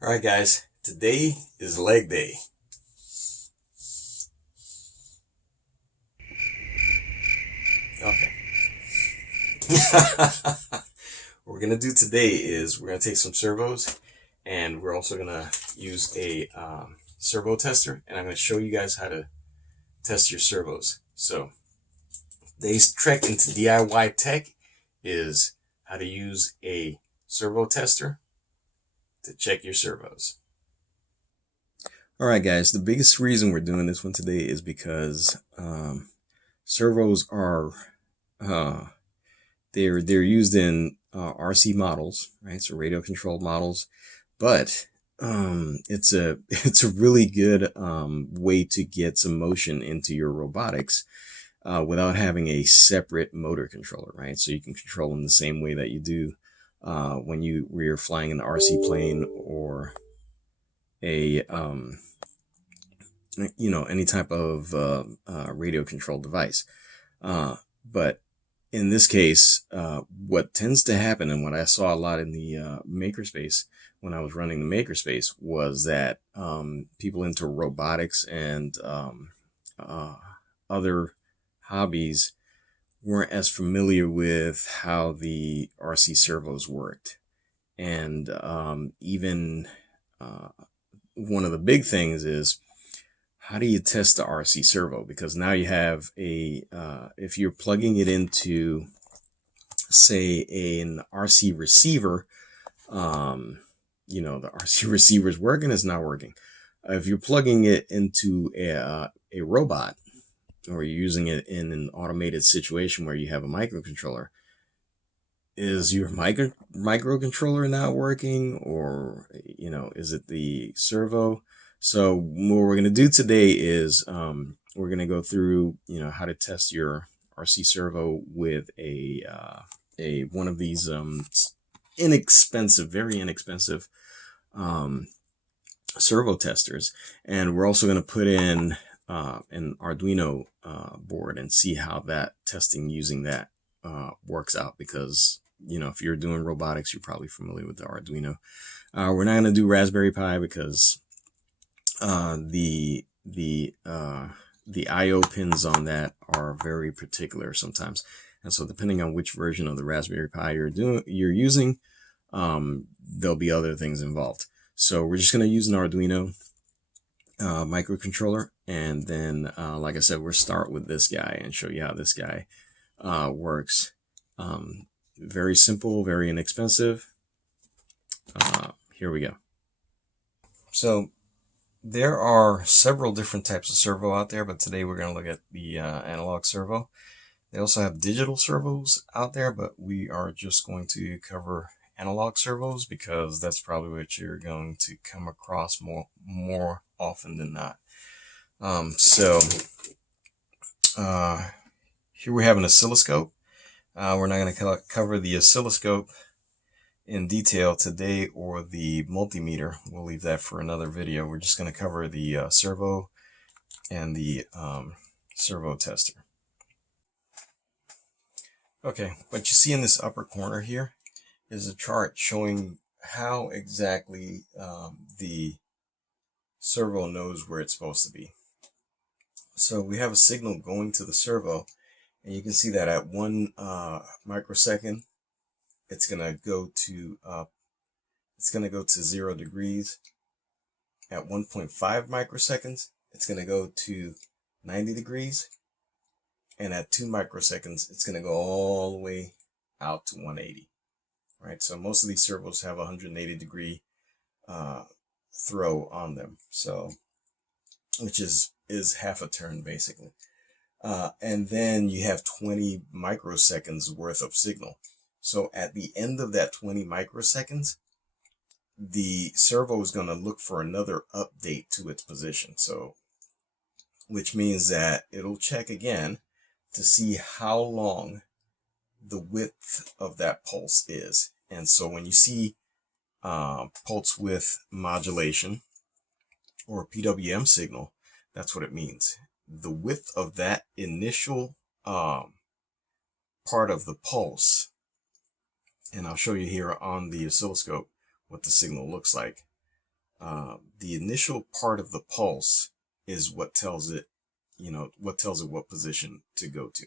All right, guys, today is leg day. Okay. What we're going to do today is we're going to take some servos and we're also going to use a servo tester, and I'm going to show you guys how to test your servos. So today's trek into DIY tech is how to use a servo tester to check your servos. All right, guys, the biggest reason we're doing this one today is because servos are they're used in RC models, right? So radio controlled models, but it's a really good way to get some motion into your robotics without having a separate motor controller, right? So you can control them the same way that you do when you're flying an RC plane or a any type of radio controlled device. But in this case, what tends to happen, and what I saw a lot in the makerspace when I was running the makerspace, was that people into robotics and other hobbies weren't as familiar with how the RC servos worked. And even one of the big things is, how do you test the RC servo? Because now you have if you're plugging it into, say, an RC receiver, the RC receiver is working, it's not working. If you're plugging it into a robot, or you're using it in an automated situation where you have a microcontroller, is your microcontroller not working, or, is it the servo? So what we're going to do today is we're going to go through, how to test your RC servo with a one of these very inexpensive servo testers, and we're also going to put in an Arduino board and see how that testing using that works out. Because if you're doing robotics, you're probably familiar with the Arduino. We're not going to do Raspberry Pi because the IO pins on that are very particular sometimes, and so depending on which version of the Raspberry Pi you're using, there'll be other things involved. So we're just going to use an Arduino microcontroller, and then like I said, we'll start with this guy and show you how this guy works. Very simple, very inexpensive. Here we go. So there are several different types of servo out there, but today we're going to look at the analog servo. They also have digital servos out there, but we are just going to cover analog servos because that's probably what you're going to come across more often than not. Here we have an oscilloscope. We're not going to cover the oscilloscope in detail today, or the multimeter. We'll leave that for another video. We're just going to cover the servo and the servo tester. Okay, what you see in this upper corner here is a chart showing how exactly the servo knows where it's supposed to be. So we have a signal going to the servo, and you can see that at 1 microsecond, it's gonna go to 0 degrees. At 1.5 microseconds, it's gonna go to 90 degrees, and at 2 microseconds, it's gonna go all the way out to 180. Right, so most of these servos have a 180 degree throw on them, so which is half a turn basically. And then you have 20 microseconds worth of signal. So at the end of that 20 microseconds, the servo is going to look for another update to its position. So, which means that it'll check again to see how long the width of that pulse is. And so when you see pulse width modulation or PWM signal, that's what it means. The width of that initial part of the pulse, and I'll show you here on the oscilloscope what the signal looks like. the initial part of the pulse is what tells it, what position to go to.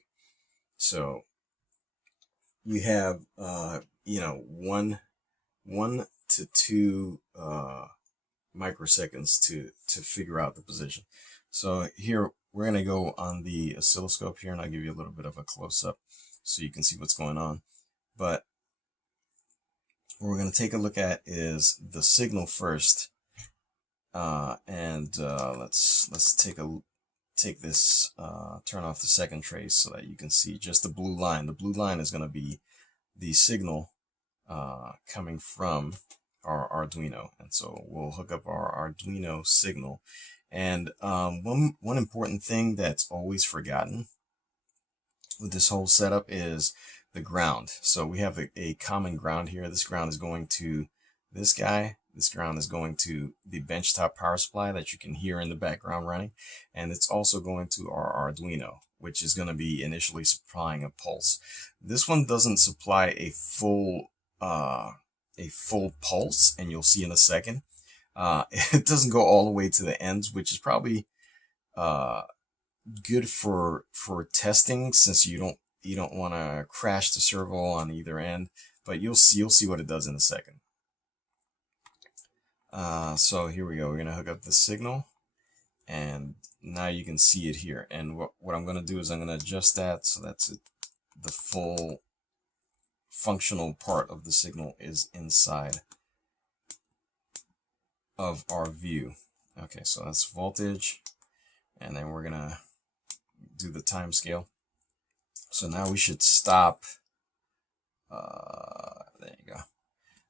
So you have, 1 to 2 microseconds to figure out the position. So here we're going to go on the oscilloscope here, and I'll give you a little bit of a close-up so you can see what's going on. But what we're going to take a look at is the signal first, and let's take this, turn off the second trace so that you can see just the blue line. The blue line is going to be the signal coming from our Arduino, and so we'll hook up our Arduino signal. And one important thing that's always forgotten with this whole setup is the ground. So we have a common ground here. This ground is going to this guy. This ground is going to the benchtop power supply that you can hear in the background running, and it's also going to our Arduino, which is going to be initially supplying a pulse. This one doesn't supply a full pulse, and you'll see in a second. It doesn't go all the way to the ends, which is probably good for testing, since you don't want to crash the servo on either end. But you'll see what it does in a second. So here we go. We're gonna hook up the signal, and now you can see it here. And what I'm gonna do is I'm gonna adjust that so that's it. The full functional part of the signal is inside of our view. Okay, so that's voltage, and then we're gonna do the time scale. So now we should stop. There you go.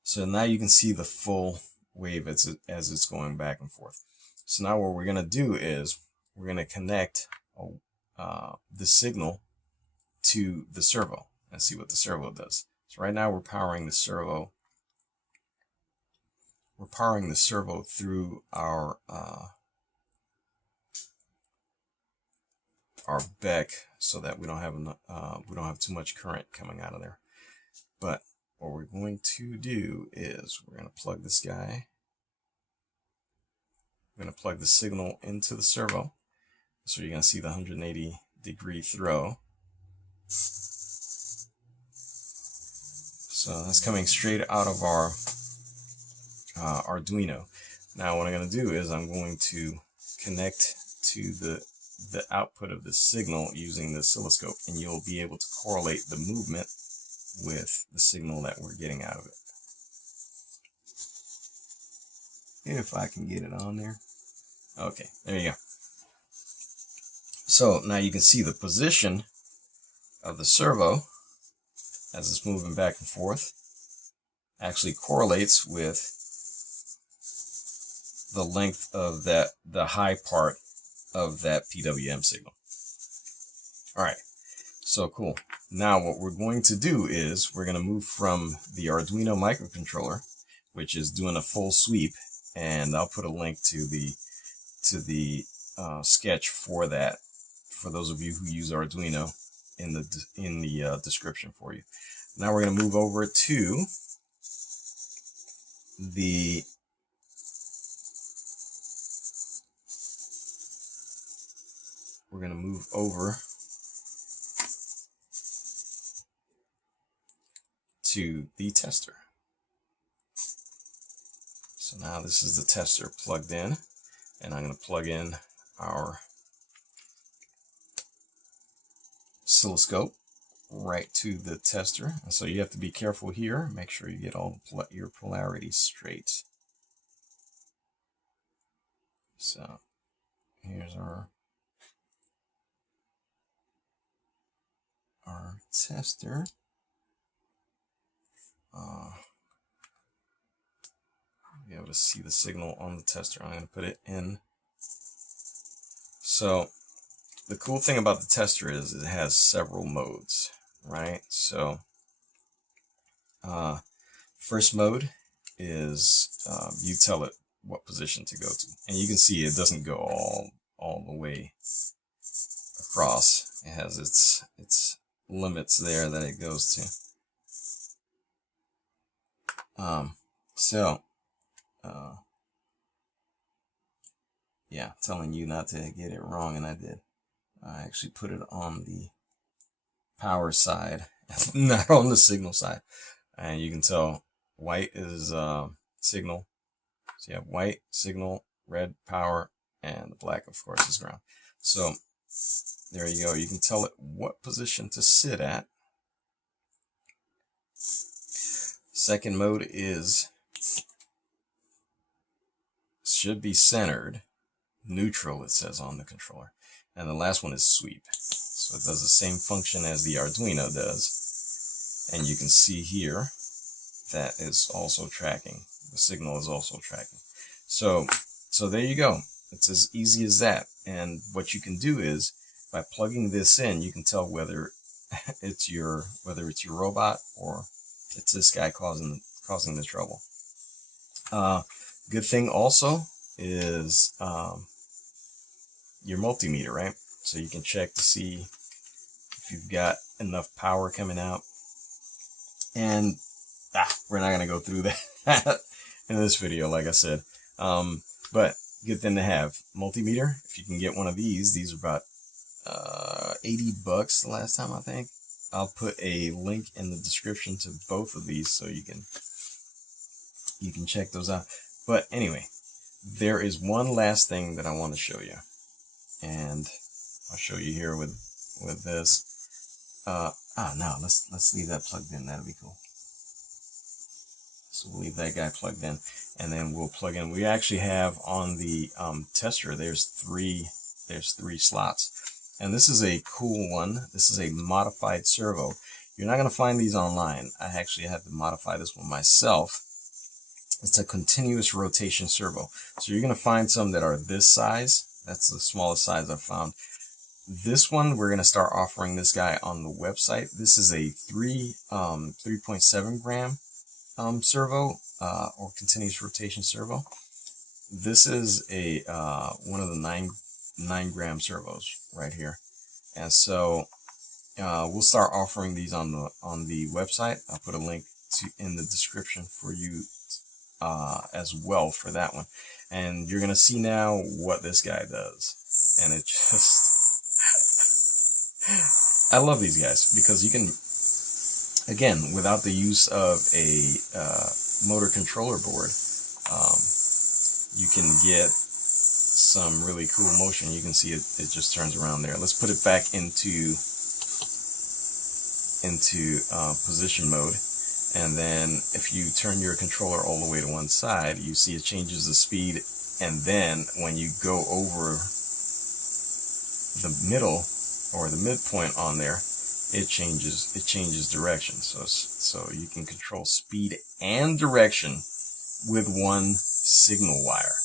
So now you can see the full wave as it's going back and forth. So now what we're gonna do is we're gonna connect the signal to the servo and see what the servo does. So right now we're powering the servo. We're powering the servo through our BEC so that we don't have too much current coming out of there. But what we're going to do is we're going to plug this guy. We're going to plug the signal into the servo. So you're going to see the 180-degree throw. So that's coming straight out of our Arduino. Now what I'm going to do is I'm going to connect to the output of the signal using the oscilloscope, and you'll be able to correlate the movement with the signal that we're getting out of it. If I can get it on there. Okay, there you go. So now you can see the position of the servo as it's moving back and forth actually correlates with the length of the high part of that PWM signal. All right, so cool. Now what we're going to do is we're going to move from the Arduino microcontroller, which is doing a full sweep, and I'll put a link to the sketch for that for those of you who use Arduino in the description for you. Now we're going to move over to the tester. So now this is the tester plugged in, and I'm going to plug in our oscilloscope right to the tester. And so you have to be careful here. Make sure you get all your polarities straight. So here's our tester. Be able to see the signal on the tester. I'm going to put it in. So the cool thing about the tester is it has several modes, right? So first mode is you tell it what position to go to, and you can see it doesn't go all the way across. It has its limits there that it goes to. yeah, telling you not to get it wrong, and I did. I actually put it on the power side, not on the signal side. And you can tell white is signal. So you have white, signal, red, power, and the black, of course, is ground. So there you go. You can tell it what position to sit at. Second mode should be centered. Neutral, it says on the controller. And the last one is sweep. So it does the same function as the Arduino does. And you can see here that is also tracking. The signal is also tracking. So there you go. It's as easy as that. And what you can do is, by plugging this in, you can tell whether it's your robot or it's this guy causing the trouble. Good thing also is your multimeter, right? So you can check to see if you've got enough power coming out. And we're not going to go through that in this video, like I said. But good thing to have. Multimeter, if you can get one of these are about $80 the last time, I think. I'll put a link in the description to both of these so you can check those out. But anyway, there is one last thing that I want to show you, and I'll show you here with this. No, let's leave that plugged in. That'll be cool. So we'll leave that guy plugged in, and then we'll plug in. We actually have on the tester, there's three slots. And this is a cool one. This is a modified servo. You're not going to find these online. I actually had to modify this one myself. It's a continuous rotation servo. So you're going to find some that are this size. That's the smallest size I've found. This one, we're going to start offering this guy on the website. This is a 3.7 gram servo, or continuous rotation servo. This is a one of the 9 gram servos right here, and so we'll start offering these on the website. I'll put a link in the description for you as well for that one, and you're gonna see now what this guy does. And it just I love these guys because you can, again, without the use of a motor controller board, you can get some really cool motion. You can see it just turns around there. Let's put it back into position mode, and then if you turn your controller all the way to one side, you see it changes the speed, and then when you go over the middle or the midpoint on there, it changes direction. So you can control speed and direction with one signal wire.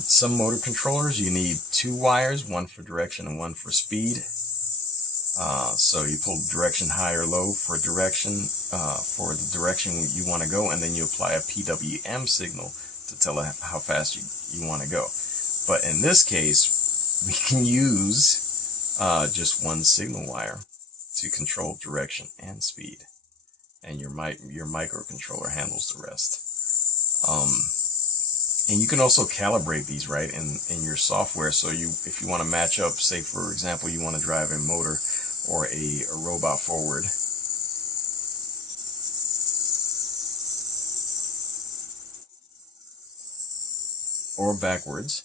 Some motor controllers, you need 2 wires, one for direction and one for speed. So you pull direction high or low for direction, for the direction you want to go, and then you apply a PWM signal to tell it how fast you want to go. But in this case, we can use just one signal wire to control direction and speed, and your microcontroller handles the rest. And you can also calibrate these, right, in your software. So if you want to match up, say for example, you want to drive a motor or a robot forward, or backwards,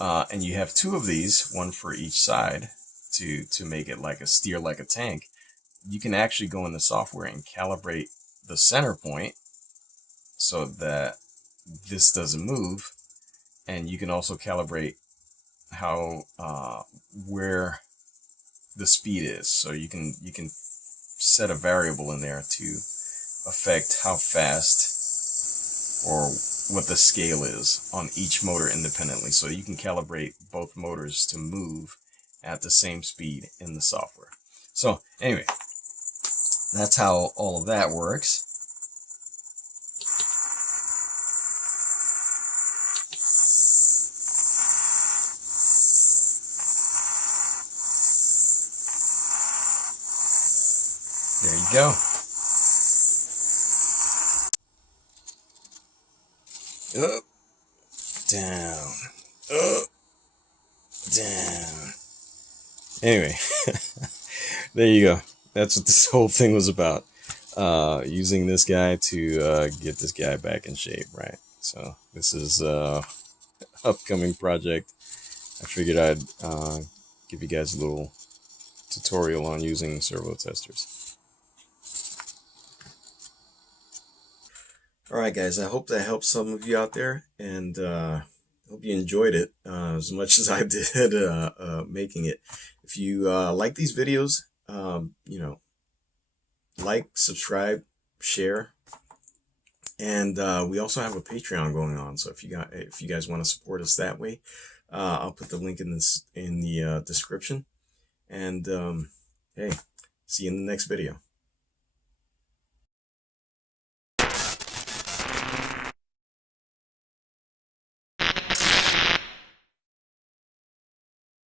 and you have 2 of these, one for each side, to make it like steer like a tank, you can actually go in the software and calibrate the center point so that this doesn't move. And you can also calibrate how where the speed is. So you can set a variable in there to affect how fast or what the scale is on each motor independently. So you can calibrate both motors to move at the same speed in the software. So anyway, that's how all of that works. There you go. Up, down, Damn. Anyway, there you go. That's what this whole thing was about. Using this guy to get this guy back in shape, right? So this is upcoming project. I figured I'd give you guys a little tutorial on using servo testers. Alright guys, I hope that helps some of you out there, and hope you enjoyed it as much as I did making it. If you like these videos, you know, like, subscribe, share, and we also have a Patreon going on. So if you guys want to support us that way, I'll put the link in the description. And hey, see you in the next video.